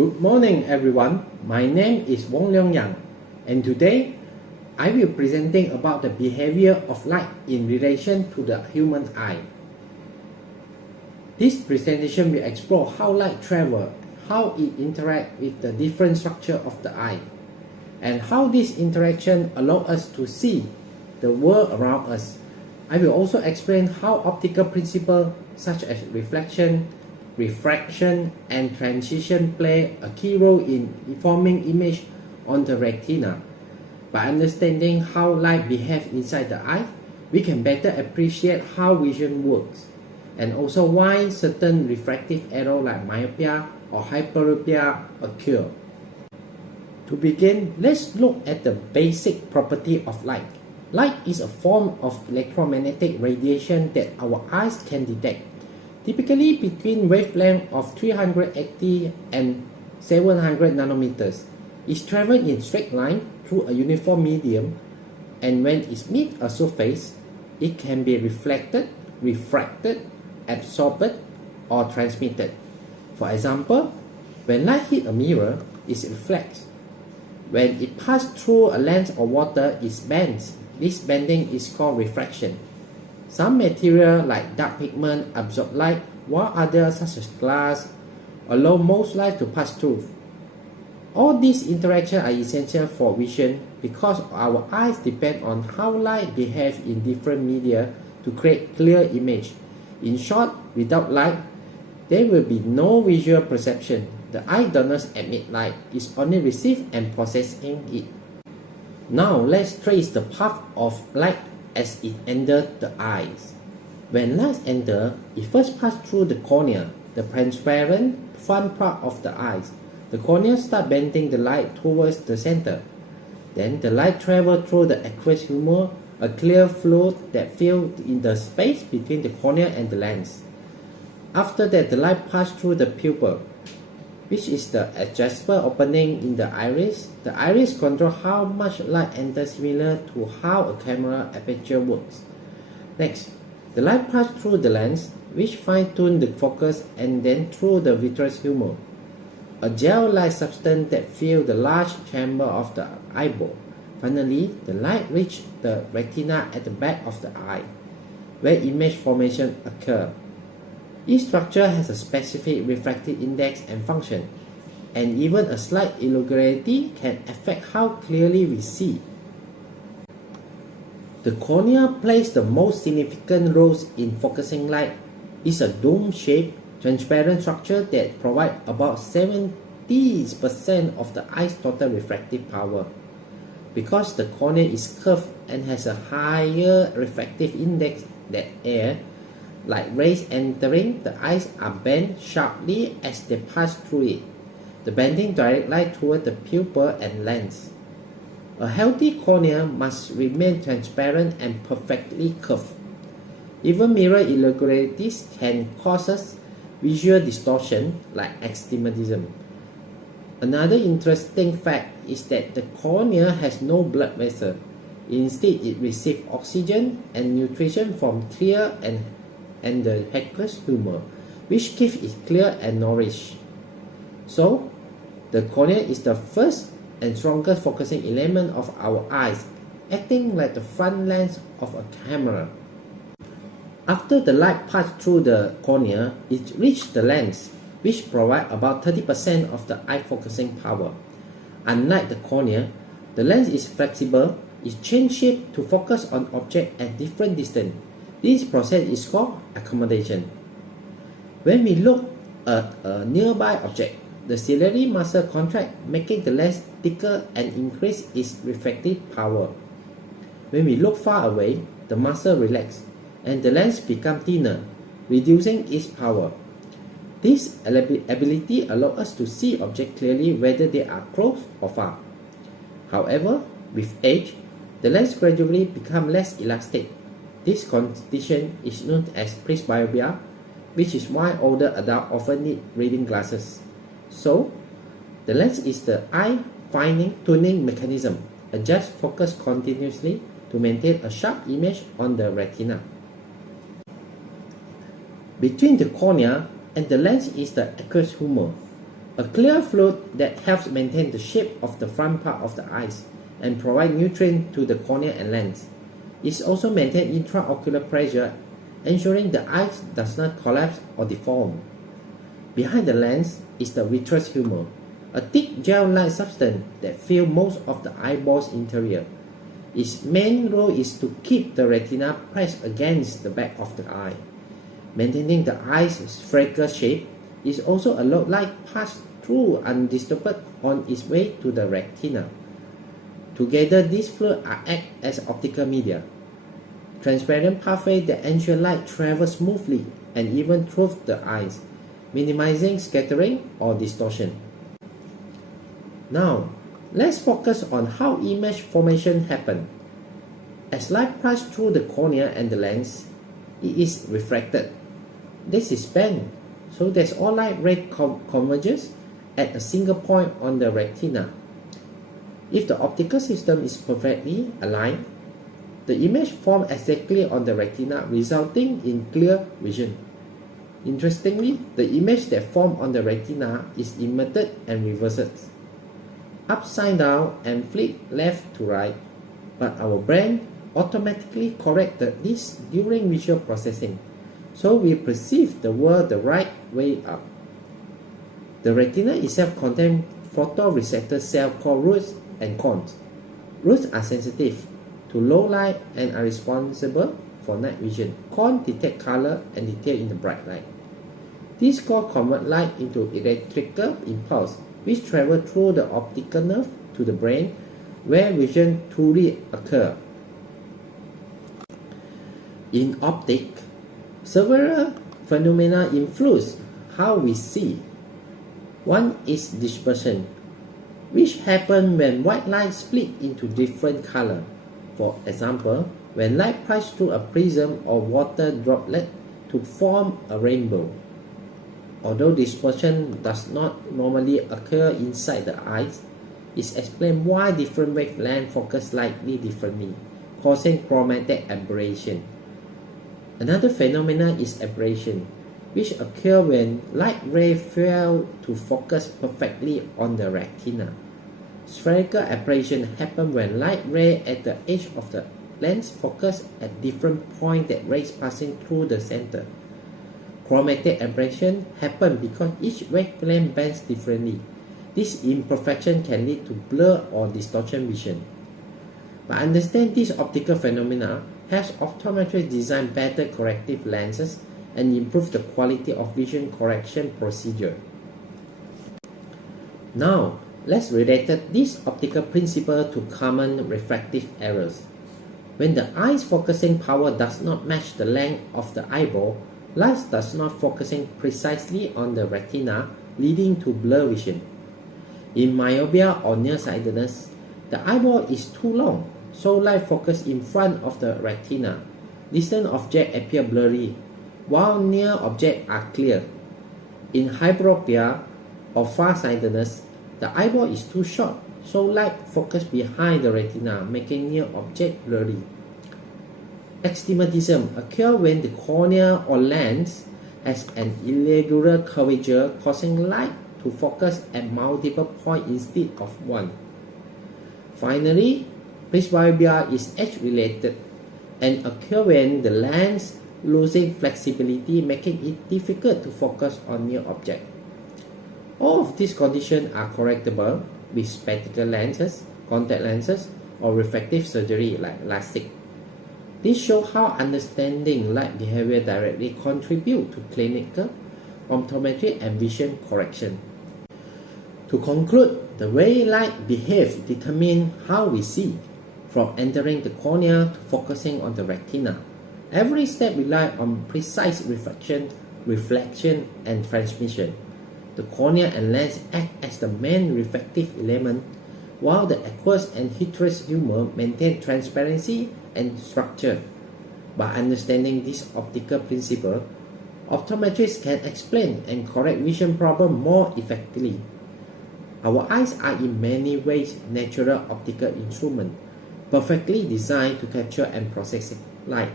Good morning everyone, my name is Wong Leong Yang and today I will presenting about the behavior of light in relation to the human eye. This presentation will explore how light travel, how it interacts with the different structure of the eye, and how this interaction allow us to see the world around us. I will also explain how optical principles such as reflection, refraction, and transition play a key role in forming image on the retina. By understanding how light behaves inside the eye, we can better appreciate how vision works, and also why certain refractive errors like myopia or hyperopia occur. To begin, let's look at the basic property of light. Light is a form of electromagnetic radiation that our eyes can detect, typically between wavelength of 380 and 700 nanometers. It travels in straight line through a uniform medium, and when it meets a surface, it can be reflected, refracted, absorbed, or transmitted. For example, when light hits a mirror, it reflects. When it passes through a lens of water, it bends. This bending is called refraction. Some material like dark pigment absorb light, while others such as glass allow most light to pass through. All these interactions are essential for vision because our eyes depend on how light behaves in different media to create clear image. In short, without light, there will be no visual perception. The eye does not emit light, it only receives and processing it. Now let's trace the path of light as it enters the eyes. When light enters, it first passes through the cornea, the transparent front part of the eyes. The cornea starts bending the light towards the center. Then the light travels through the aqueous humor, a clear fluid that fills in the space between the cornea and the lens. After that, the light passes through the pupil, which is the adjustable opening in the iris. The iris controls how much light enters, similar to how a camera aperture works. Next, the light passes through the lens, which fine-tunes the focus, and then through the vitreous humor, a gel-like substance that fills the large chamber of the eyeball. Finally, the light reaches the retina at the back of the eye, where image formation occurs. Each structure has a specific refractive index and function, and even a slight irregularity can affect how clearly we see. The cornea plays the most significant roles in focusing light. It's a dome-shaped, transparent structure that provides about 70% of the eye's total refractive power. Because the cornea is curved and has a higher refractive index than air, like rays entering, the eyes are bent sharply as they pass through it. The bending directs light toward the pupil and lens. A healthy cornea must remain transparent and perfectly curved. Even mirror irregularities can cause visual distortion like astigmatism. Another interesting fact is that the cornea has no blood vessel. Instead, it receives oxygen and nutrition from clear and the aqueous humor, which keeps it clear and nourished. So, the cornea is the first and strongest focusing element of our eyes, acting like the front lens of a camera. After the light passes through the cornea, it reaches the lens, which provides about 30% of the eye focusing power. Unlike the cornea, the lens is flexible. It changes shape to focus on objects at different distance. This process is called accommodation. When we look at a nearby object, the ciliary muscle contracts, making the lens thicker and increase its refractive power. When we look far away, the muscle relaxes and the lens becomes thinner, reducing its power. This ability allows us to see objects clearly whether they are close or far. However, with age, the lens gradually becomes less elastic. This condition is known as presbyopia, which is why older adults often need reading glasses. So, the lens is the eye fine-tuning mechanism, adjusts focus continuously to maintain a sharp image on the retina. Between the cornea and the lens is the aqueous humor, A clear fluid that helps maintain the shape of the front part of the eyes and provide nutrients to the cornea and lens. It also maintains intraocular pressure, ensuring the eyes does not collapse or deform. Behind the lens is the vitreous humor, a thick gel-like substance that fills most of the eyeball's interior. Its main role is to keep the retina pressed against the back of the eye. Maintaining the eye's spherical shape is also allowed light pass through undisturbed on its way to the retina. Together, these fluids act as optical media, transparent pathway that ensure light travels smoothly and even through the eyes, minimizing scattering or distortion. Now, let's focus on how image formation happens. As light passes through the cornea and the lens, it is refracted. This is bent, so that all light rays converges at a single point on the retina. If the optical system is perfectly aligned, the image forms exactly on the retina, resulting in clear vision. Interestingly, the image that forms on the retina is emitted and reversed, upside down and flipped left to right, but our brain automatically corrected this during visual processing, so we perceive the world the right way up. The retina itself contains photoreceptor cells called roots and cones. Roots are sensitive to low light and are responsible for night vision. Cones detect color and detail in the bright light. These cones convert light into electrical impulse, which travel through the optical nerve to the brain, where vision truly occurs. In optics, several phenomena influence how we see. One is dispersion, which happens when white light split into different colors. For example, when light passes through a prism or water droplet to form a rainbow. Although dispersion does not normally occur inside the eyes, it explains why different wavelengths focus slightly differently, causing chromatic aberration. Another phenomenon is aberration, which occurs when light rays fail to focus perfectly on the retina. Spherical aberration happens when light rays at the edge of the lens focus at different points that rays passing through the center. Chromatic aberration happens because each wavelength bends differently. This imperfection can lead to blur or distortion vision. By understanding these optical phenomena, helps optometrists design better corrective lenses and improve the quality of vision correction procedure. Now, let's relate this optical principle to common refractive errors. When the eye's focusing power does not match the length of the eyeball, light does not focusing precisely on the retina, leading to blur vision. In myopia or nearsightedness, the eyeball is too long, so light focus in front of the retina. Distant objects appear blurry, while near objects are clear. In hyperopia or farsightedness, the eyeball is too short, so light focus behind the retina, making near object blurry. Astigmatism occurs when the cornea or lens has an irregular curvature, causing light to focus at multiple points instead of one. Finally, presbyopia is age-related and occurs when the lens losing flexibility, making it difficult to focus on near objects. All of these conditions are correctable with spectacle lenses, contact lenses, or refractive surgery like LASIK. This shows how understanding light behavior directly contributes to clinical optometry and vision correction. To conclude, the way light behaves determines how we see, from entering the cornea to focusing on the retina. Every step relies on precise reflection, and transmission. The cornea and lens act as the main refractive element, while the aqueous and vitreous humor maintain transparency and structure. By understanding this optical principle, optometrists can explain and correct vision problems more effectively. Our eyes are in many ways natural optical instruments, perfectly designed to capture and process light.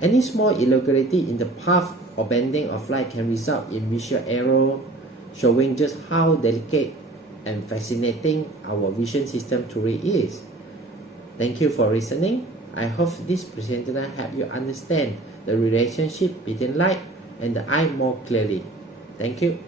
Any small irregularity in the path or bending of light can result in visual error, showing just how delicate and fascinating our vision system truly is. Thank you for listening. I hope this presentation helped you understand the relationship between light and the eye more clearly. Thank you.